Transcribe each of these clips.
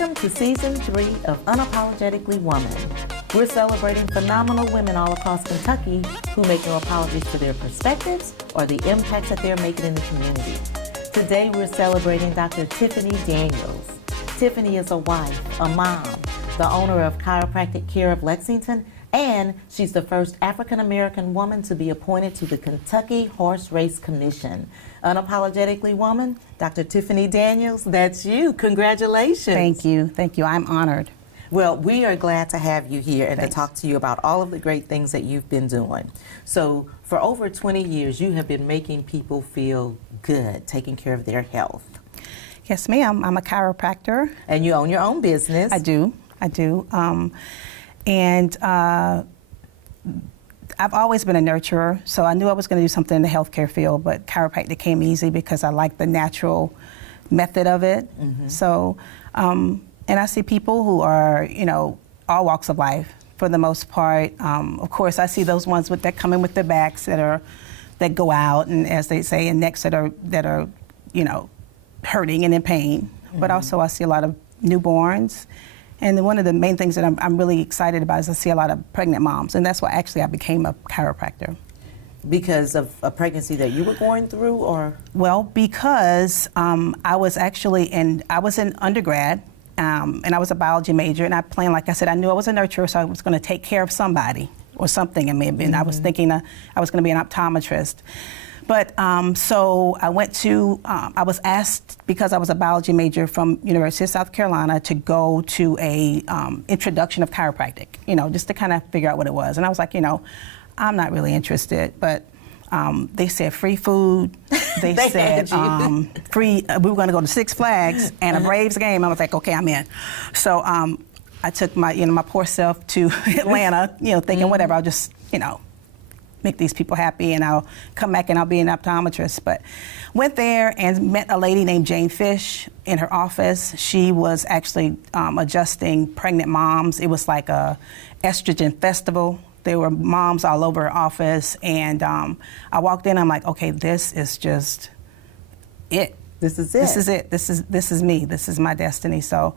Welcome to Season 3 of Unapologetically Woman. We're celebrating phenomenal women all across Kentucky who make no apologies for their perspectives or the impacts that they're making in the community. Today we're celebrating Dr. Tiffany Daniels. Tiffany is a wife, a mom, the owner of Chiropractic Care of Lexington, and she's the first African-American woman to be appointed to the Kentucky Horse Race Commission. Unapologetically Woman, Dr. Tiffany Daniels, that's you. Congratulations. Thank you. Thank you. I'm honored. Well, we are glad to have you here and Thanks. to talk to you about all of the great things that you've been doing. So, for over 20 years, you have been making people feel good, taking care of their health. Yes, ma'am. I'm a chiropractor. And you own your own business. I do. I've always been a nurturer, so I knew I was going to do something in the healthcare field, but chiropractic came easy because I like the natural method of it. Mm-hmm. So, and I see people who are, all walks of life for the most part. Of course, I see those ones that come in with their backs that go out, and as they say, and necks that are hurting and in pain. Mm-hmm. But also I see a lot of newborns. And then one of the main things that I'm really excited about is I see a lot of pregnant moms, and that's why actually I became a chiropractor. Because of a pregnancy that you were going through, or? Well, because I was in undergrad, and I was a biology major, and I planned, like I said, I knew I was a nurturer, so I was going to take care of somebody or something, and maybe, and I was thinking I was going to be an optometrist. But so I went to, I was asked, because I was a biology major from University of South Carolina, to go to a introduction of chiropractic, just to kind of figure out what it was. And I was like, I'm not really interested, but they said free food. They said free, we were going to go to Six Flags and a Braves game. I was like, okay, I'm in. So I took my, my poor self to Atlanta, thinking whatever, I'll just, make these people happy, and I'll come back and I'll be an optometrist. But went there and met a lady named Jane Fish in her office. She was actually adjusting pregnant moms. It was like a estrogen festival. There were moms all over her office, and I walked in. I'm like, okay, this is just it. This is it. This is it. This is me. This is my destiny. So.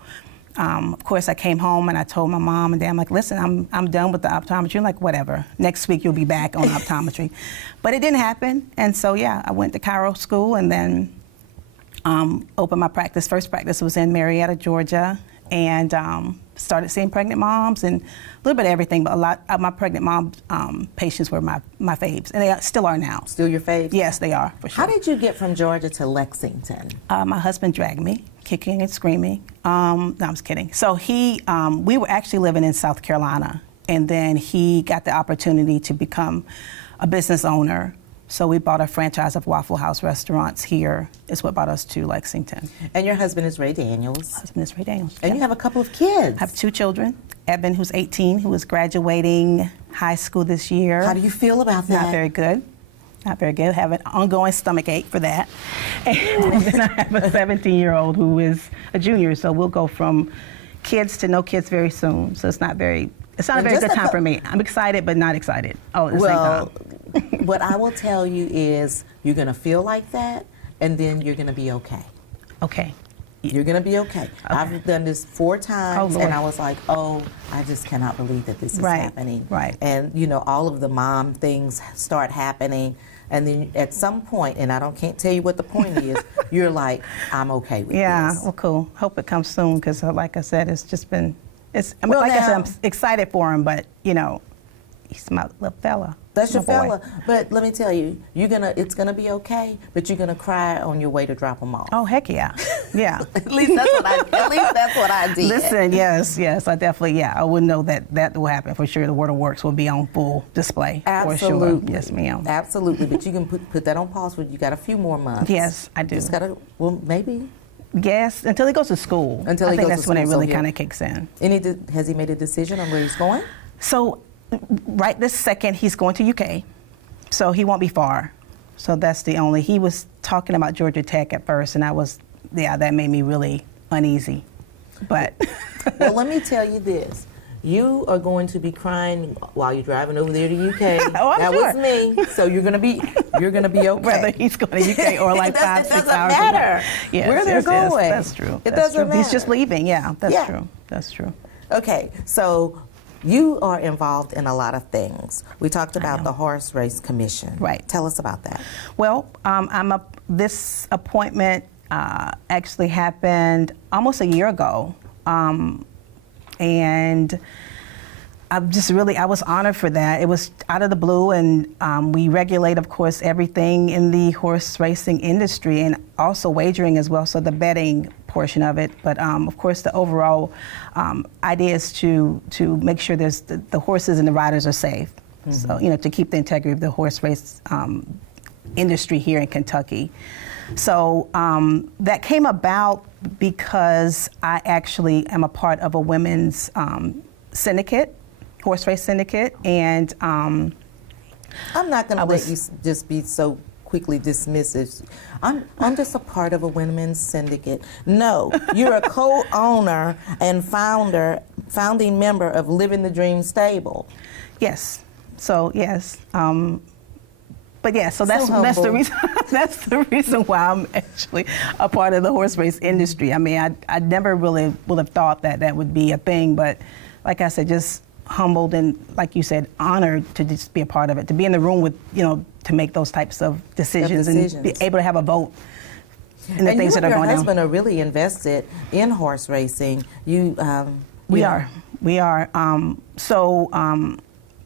Of course, I came home and I told my mom and dad, I'm like, listen, I'm done with the optometry. I'm like, whatever. Next week you'll be back on optometry. But it didn't happen. And so, yeah, I went to chiro school and then opened my practice. First practice was in Marietta, Georgia, and started seeing pregnant moms and a little bit of everything. But a lot of my pregnant mom patients were my faves, and they still are now. Still your faves? Yes, they are, for sure. How did you get from Georgia to Lexington? My husband dragged me, kicking and screaming. No, I'm just kidding. So we were actually living in South Carolina, and then he got the opportunity to become a business owner. So we bought a franchise of Waffle House restaurants here. Is what brought us to Lexington. And your husband is Ray Daniels. My husband is Ray Daniels. And you have a couple of kids. I have 2 children. Evan, who's 18, who is graduating high school this year. How do you feel about that? Not very good. Not very good. I have an ongoing stomach ache for that. And then I have a 17-year-old who is a junior, so we'll go from kids to no kids very soon. So it's not a very good time for me. I'm excited, but not excited all at the same time. What I will tell you is you're going to feel like that, and then you're going to be okay. Okay. You're going to be okay. I've done this 4 times, and I was like, I just cannot believe that this is happening. Right. And, all of the mom things start happening. And then at some point, and can't tell you what the point is, you're like, I'm okay with this. Yeah, well, cool. Hope it comes soon, because like I said, it's just been, I said, I'm excited for him, but, he's my little fella. That's your fella. But let me tell you, it's gonna be okay, but you're gonna cry on your way to drop him off. Oh, heck yeah. Yeah. At least that's what I did. Listen, yes, I definitely, I wouldn't know that will happen for sure. The Word of Works will be on full display. Absolutely. For sure. Yes, ma'am. Absolutely. But you can put that on pause. You got a few more months. Yes, I do. Just gotta, maybe. Yes, until he goes to school. I think that's when it really kind of kicks in. Has he made a decision on where he's going? So, right this second, he's going to UK, so he won't be far. So that's he was talking about Georgia Tech at first, and that made me really uneasy. But well, let me tell you this. you are going to be crying while you're driving over there to UK. Oh, I'm that sure. was me. So you're gonna be okay. Whether he's going to UK or like 5-6 hours. It doesn't matter where they're going. That's true. It doesn't matter. He's just leaving. Yeah, that's true. That's true. Okay, so you are involved in a lot of things. We talked about the Horse Race Commission. Right. Tell us about that. Well, this appointment actually happened almost a year ago. And I was honored for that. It was out of the blue, and we regulate, of course, everything in the horse racing industry and also wagering as well, so the betting portion of it. But of course, the overall idea is to make sure the horses and the riders are safe. Mm-hmm. So, to keep the integrity of the horse race industry here in Kentucky. So that came about because I actually am a part of a women's syndicate, horse race syndicate, and I'm not going to let you just be so quickly dismissive. I'm just a part of a women's syndicate. No, you're a co-owner and founding member of Living the Dream Stable. Yes. So yes. But yeah, so that's the reason. That's the reason why I'm actually a part of the horse race industry. I mean, I never really would have thought that would be a thing, but like I said, just humbled and, like you said, honored to just be a part of it, to be in the room with, to make those types of decisions and be able to have a vote in the things that are going on. You and your husband are really invested in horse racing. We are.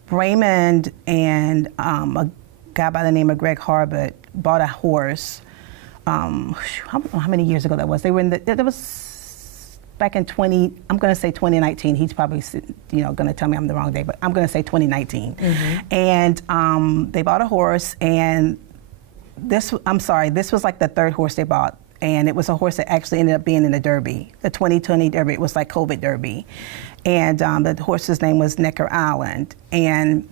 Raymond and a guy by the name of Greg Harbert bought a horse. I don't know how many years ago that was. They were that was back in 2019. He's probably, going to tell me I'm the wrong day, but I'm going to say 2019. Mm-hmm. And they bought a horse, and this was like the third horse they bought. And it was a horse that actually ended up being in the Derby, the 2020 Derby. It was like COVID Derby. And the horse's name was Necker Island. And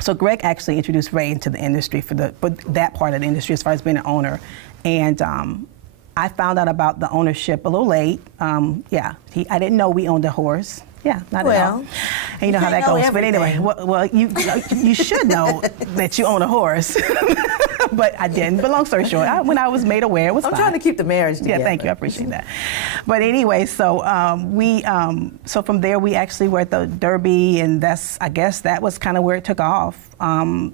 so Greg actually introduced Ray into the industry for that part of the industry as far as being an owner. And I found out about the ownership a little late. I didn't know we owned a horse. Yeah, not at all. And you know how that goes. But anyway, well, you should know that you own a horse. But I didn't. But long story short, when I was made aware, it was fine. I'm trying to keep the marriage together. Yeah, thank you. I appreciate that. But anyway, so so from there we actually were at the Derby, and I guess that was kind of where it took off. And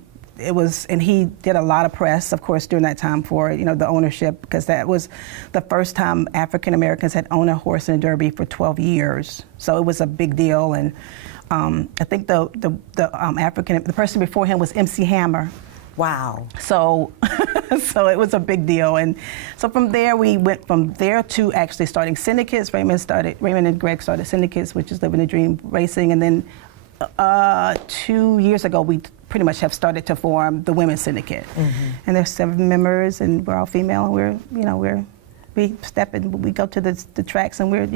he did a lot of press, of course, during that time for the ownership, because that was the first time African Americans had owned a horse in a Derby for 12 years. So it was a big deal, and I think the person before him was MC Hammer. Wow. So it was a big deal. And so from there, we went from there to actually starting syndicates. Raymond and Greg started syndicates, which is Living the Dream Racing. And then 2 years ago, we pretty much have started to form the Women's Syndicate. Mm-hmm. And there's 7 members, and we're all female. And we go to the tracks, and we're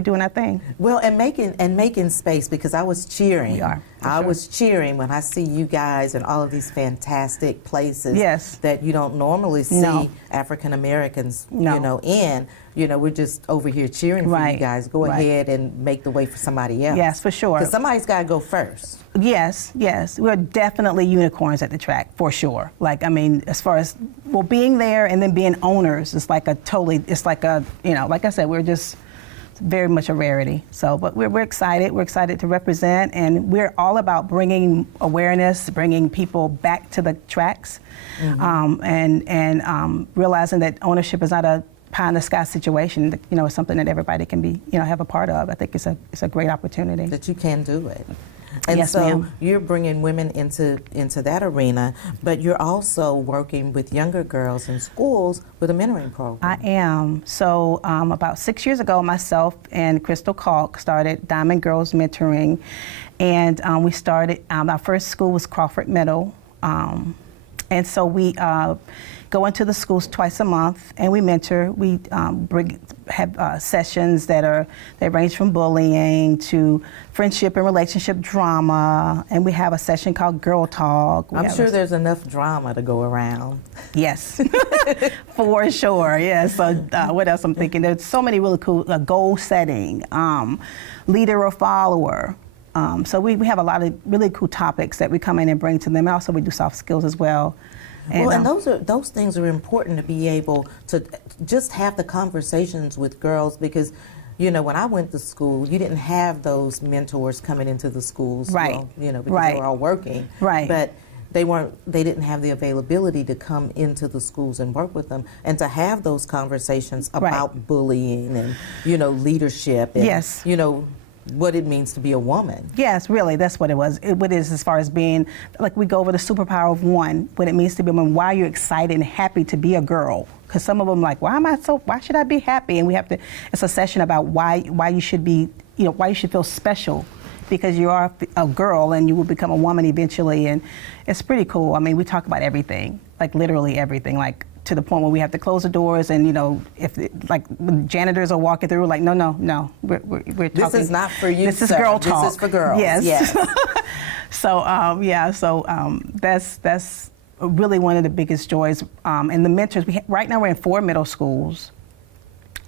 doing our thing. Well, and making space, because I was cheering. We are. I was cheering when I see you guys in all of these fantastic places that you don't normally see African Americans, in. We're just over here cheering for you guys. Go ahead and make the way for somebody else. Yes, for sure. Because somebody's got to go first. Yes. We're definitely unicorns at the track, for sure. Like, I mean, as far as, being there and then being owners, like I said, we're just very much a rarity. So, but we're excited. We're excited to represent, and we're all about bringing awareness, bringing people back to the tracks, mm-hmm. and realizing that ownership is not a pie in the sky situation. It's something that everybody can be, have a part of. I think it's a great opportunity. That you can do it. And yes, so ma'am. You're bringing women into that arena, but you're also working with younger girls in schools with a mentoring program. I am. So about 6 years ago, myself and Crystal Kalk started Diamond Girls Mentoring, and we started, our first school was Crawford Middle, and so we go into the schools twice a month, and we mentor. We have sessions that range from bullying to friendship and relationship drama, and we have a session called Girl Talk. I'm sure there's enough drama to go around. Yes, for sure. Yes. So what else I'm thinking? There's so many really cool goal setting, leader or follower. So we have a lot of really cool topics that we come in and bring to them. And also we do soft skills as well. And those things are important to be able to just have the conversations with girls, because when I went to school, you didn't have those mentors coming into the schools, right? Because right. they were all working, right? But they didn't have the availability to come into the schools and work with them, and to have those conversations about right. bullying and leadership and yes. What it means to be a woman. Yes, really, that's what it was. What it is as far as being, like we go over the superpower of one, what it means to be a woman, why you're excited and happy to be a girl. Because some of them like, why should I be happy? And we have to, it's a session about why you should be, why you should feel special, because you are a girl and you will become a woman eventually. And it's pretty cool. I mean, we talk about everything, like literally everything, like to the point where we have to close the doors, and if when janitors are walking through, like no, we're talking. This is not for you. This is sir. girl talk. This is for girls. Yes. That's really one of the biggest joys. And the mentors, right now we're in 4 middle schools,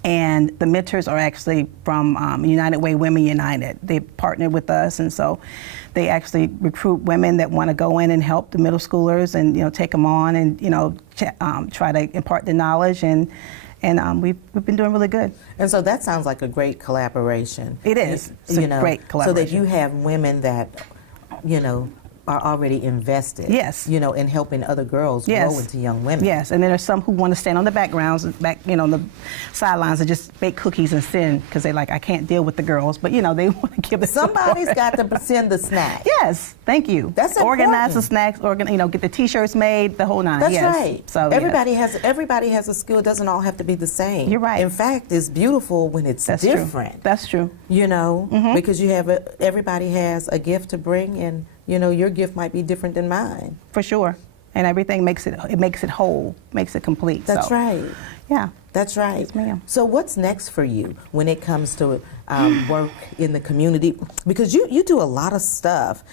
and the mentors are actually from United Way Women United. They partnered with us, and so they actually recruit women that want to go in and help the middle schoolers, and take them on, and try to impart the knowledge, and we've been doing really good. And so that sounds like a great collaboration. It is. It's a great collaboration. So that you have women that are already invested. Yes. In helping other girls yes. grow into young women. Yes, and then there's some who want to stand on the backgrounds, on the sidelines, and just bake cookies and send, because they like, I can't deal with the girls, but they want to give it. Somebody's got to send the snack. Yes, thank you. That's organize important. the snacks, get the T-shirts made, the whole nine. That's yes. right. So everybody has a skill. It doesn't all have to be the same. You're right. In fact, it's beautiful when it's different. True. That's true. Mm-hmm. Because everybody has a gift to bring, and your gift might be different than mine. For sure. And everything makes it whole, makes it complete. That's right. Yeah. That's right. Yes, ma'am. So what's next for you when it comes to work in the community? Because you do a lot of stuff.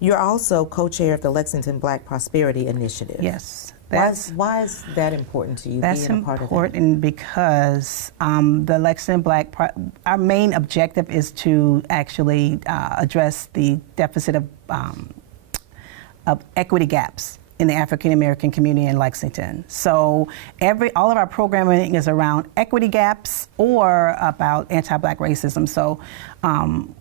You're also co-chair of the Lexington Black Prosperity Initiative. Yes. Why is that important to you? That's being a part important of that? Because the Lexington our main objective is to actually address the deficit of equity gaps in the African American community in Lexington. So all of our programming is around equity gaps or about anti-Black racism. So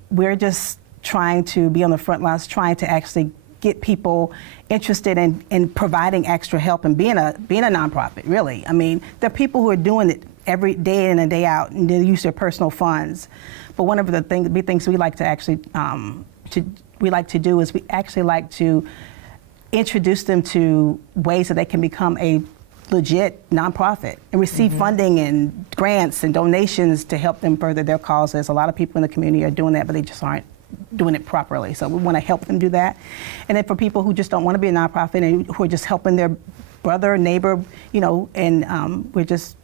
we're just trying to be on the front lines, trying to actually get people interested in providing extra help and being a nonprofit, really. I mean, there are people who are doing it every day in and day out, and they use their personal funds. But one of the big things we like to actually do is we actually like to introduce them to ways that they can become a legit nonprofit and receive funding and grants and donations to help them further their causes. A lot of people in the community are doing that, but they just aren't doing it properly. So we want to help them do that. And then for people who just don't want to be a nonprofit and who are just helping their brother, neighbor, and we're just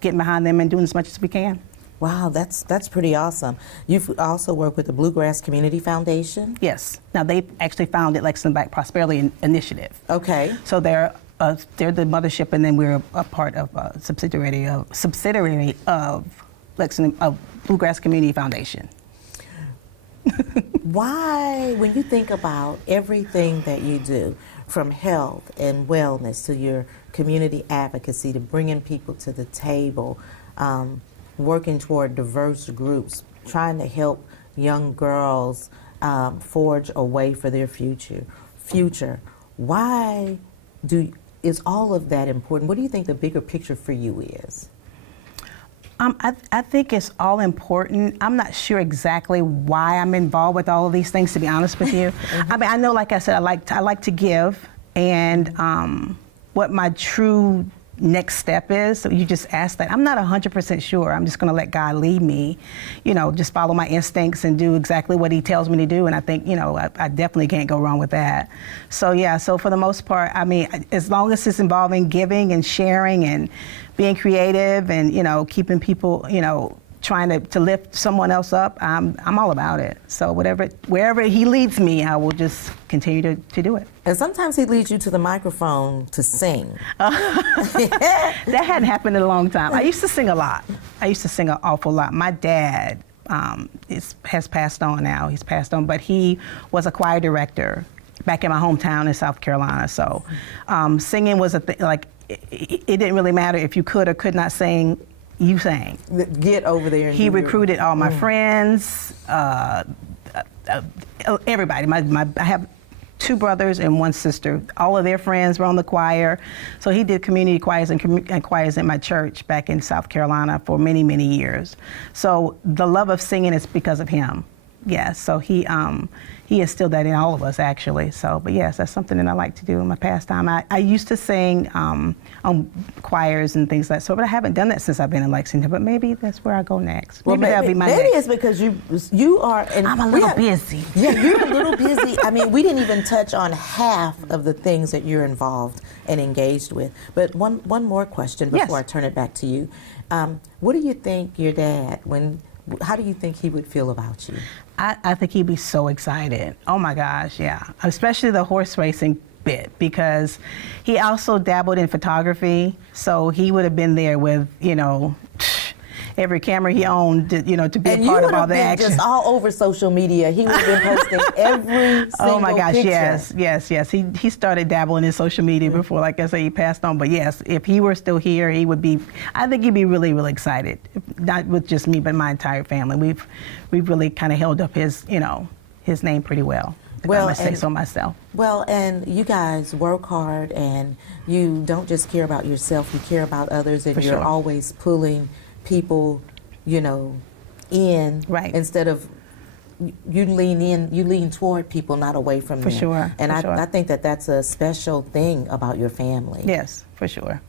getting behind them and doing as much as we can. Wow, that's pretty awesome. You've also worked with the Bluegrass Community Foundation? Yes. Now they actually founded Lexington Black Prosperity Initiative. Okay. So they're the mothership, and then we're a part of a subsidiary of Lexington of Bluegrass Community Foundation. Why, when you think about everything that you do, from health and wellness to your community advocacy to bringing people to the table, working toward diverse groups, trying to help young girls forge a way for their future, why is all of that important? What do you think the bigger picture for you is? I think it's all important. I'm not sure exactly why I'm involved with all of these things, to be honest with you. I mean, I know, like I said, I like to give, and what my true next step is, so you just asked that. I'm not 100% sure. I'm just going to let God lead me, just follow my instincts and do exactly what He tells me to do. And I think, I definitely can't go wrong with that. So yeah, so for the most part, I mean, as long as it's involving giving and sharing and being creative and, keeping people, trying to lift someone else up, I'm all about it. So wherever He leads me, I will just continue to do it. And sometimes He leads you to the microphone to sing. That hadn't happened in a long time. I used to sing a lot. I used to sing an awful lot. My dad has passed on now. He's passed on, but he was a choir director back in my hometown in South Carolina. So singing was a thing. Like it didn't really matter if you could or could not sing. You sang. Get over there. And he recruited all my friends, everybody. I have 2 brothers and 1 sister. All of their friends were on the choir. So he did community choirs and choirs in my church back in South Carolina for many, many years. So the love of singing is because of him. Yes, so he instilled that in all of us, actually. So, but yes, that's something that I like to do in my pastime. I used to sing on choirs and things like that, so, but I haven't done that since I've been in Lexington. But maybe that's where I go next. Well, maybe that'll be my maybe next. it's because you are. And I'm a little busy. Yeah, you're a little busy. I mean, we didn't even touch on half of the things that you're involved and engaged with. But one more question before I turn it back to you. What do you think your dad, how do you think he would feel about you? I think he'd be so excited. Oh my gosh, yeah. Especially the horse racing bit, because he also dabbled in photography, so he would have been there with, every camera he owned, to be a part of all the action. Just all over social media. He would have been posting every single Oh my gosh, picture. yes. He started dabbling in social media before, like I say, he passed on. But yes, if he were still here, I think he'd be really, really excited. Not with just me, but my entire family. We've really kind of held up his name pretty well. Well, I must say so myself. Well, and you guys work hard, and you don't just care about yourself, you care about others, and you're always pulling people, in, right, instead of you lean toward people, not away from them. For sure. And I think that's a special thing about your family. Yes, for sure.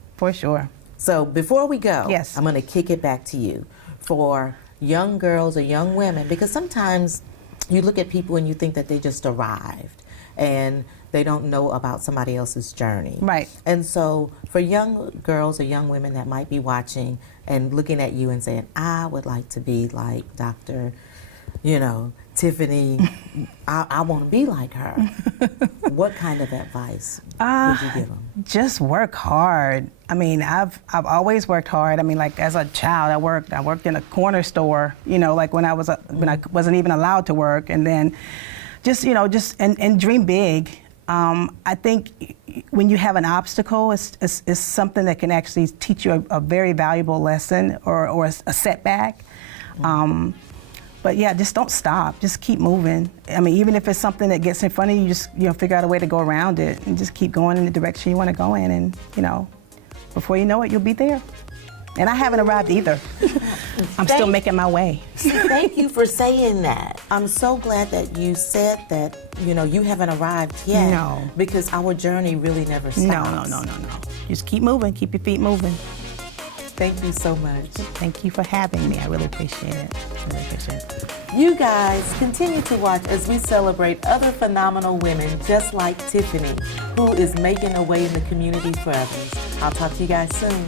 So before we go, yes, I'm going to kick it back to you for young girls or young women, because sometimes you look at people and you think that they just arrived and they don't know about somebody else's journey. Right. And so for young girls or young women that might be watching and looking at you and saying, I would like to be like Dr. Tiffany, I want to be like her. What kind of advice would you give them? Just work hard. I mean, I've always worked hard. I mean, like as a child, I worked in a corner store, like when I wasn't even allowed to work, and then just dream big. I think when you have an obstacle, it's something that can actually teach you a very valuable lesson or a setback. But yeah, just don't stop. Just keep moving. I mean, even if it's something that gets in front of you, just figure out a way to go around it and just keep going in the direction you want to go in, and before you know it, you'll be there. And I haven't arrived either. I'm still making my way. Thank you for saying that. I'm so glad that you said that, you haven't arrived yet. No. Because our journey really never stops. No. Just keep moving. Keep your feet moving. Thank you so much. Thank you for having me. I really appreciate it. You guys continue to watch as we celebrate other phenomenal women just like Tiffany, who is making a way in the community for others. I'll talk to you guys soon.